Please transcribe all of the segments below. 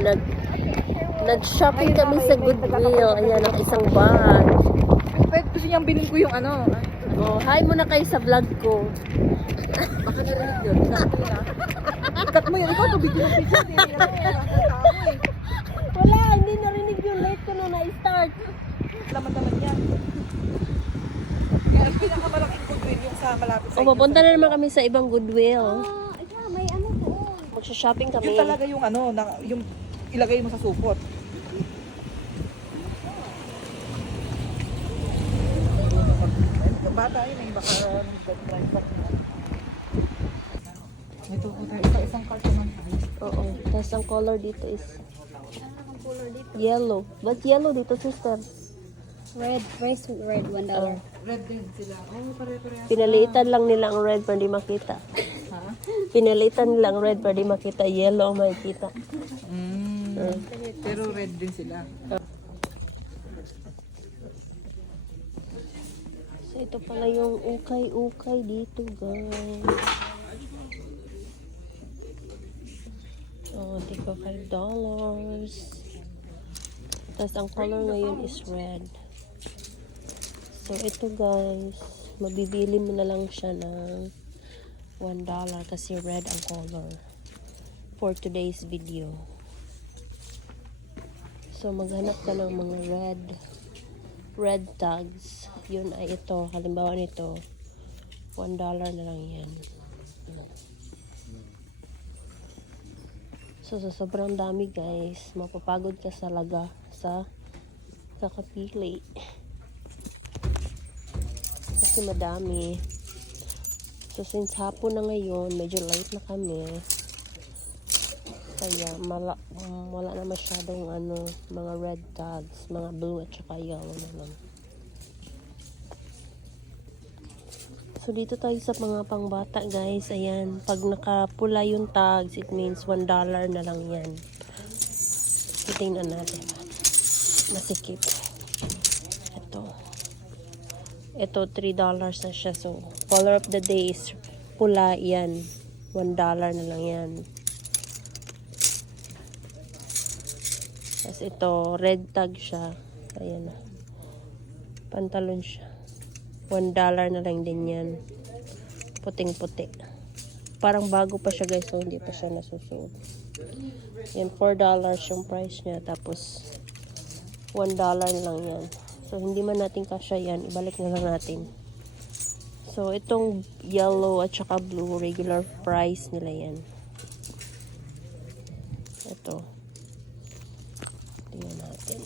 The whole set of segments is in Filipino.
nag nag-shopping kami sa Goodwill. Ayan, ang isang bag. Pwede gusto niyang bilhin ko yung ano. Oh, hi muna kayo sa vlog ko. Baka narinig yun. Cut mo yun. Ikaw, tubig yung picture. Wala, hindi narinig yung late ko nung na-start. Laman naman yan. Kaya ang pinakamalaking goodwill yung sa malapit sa O, papunta na naman kami sa ibang Goodwill. Ah, yeah, may. Magsha-shopping kami. Yun talaga yung ano, na, yung ilagay mo sa supot. Bata yun eh, baka drive back na. Ito po tayo, isa isang cart naman. Oo. Tapos ang color dito is yellow. Ba't yellow dito, sister? Red, first red, one dollar. Red din sila. Oh, pare-pare. Pinalitan lang nila ang red para di makita. Pinalitan nila ang red para di makita. Yellow ang makikita. Mm. Pero red din sila. So, ito pala yung ukay-ukay dito, guys. Oh, tika $5. Tapos, ang color ngayon is red. So, ito guys, mabibili mo na lang siya ng $1 kasi red ang color for today's video. So, maghanap ka ng mga red red tags. Yun ay ito. Halimbawa nito, $1 na lang yan. So, sa sobrang dami guys, mapapagod ka sa laga sa kakapili. Kasi madami. So, since hapon na ngayon, medyo late na kami. Kaya, mala, um, wala na masyadong ano, mga red tags, mga blue at saka yellow na lang. So, dito tayo sa mga pangbata, guys. Ayan, pag nakapula yung tags, it means $1 na lang yan. Titingnan natin. Masikip. Ito. Ito, $3 na siya. So, color of the day is pula yan. $1 na lang yan. Tapos ito, red tag siya. Ayan na. Pantalon siya. $1 na lang din yan. Puting-puti. Parang bago pa siya guys, so hindi pa siya nasusuot. Yan, $4 yung price niya. Tapos, $1 na lang yan. So, hindi man natin kasya yan. Ibalik na lang natin. So, itong yellow at saka blue, regular price nila yan. Ito. Tingnan natin.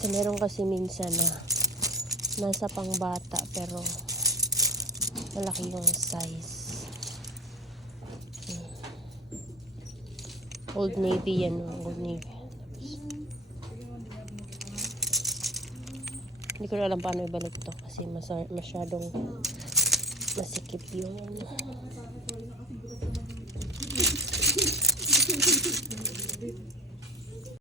So, meron kasi minsan na nasa pangbata pero malaki yung size. Hmm. Old Navy yan, oh, Old Navy. Hindi ko na alam paano ibalik to kasi masyadong masikip yung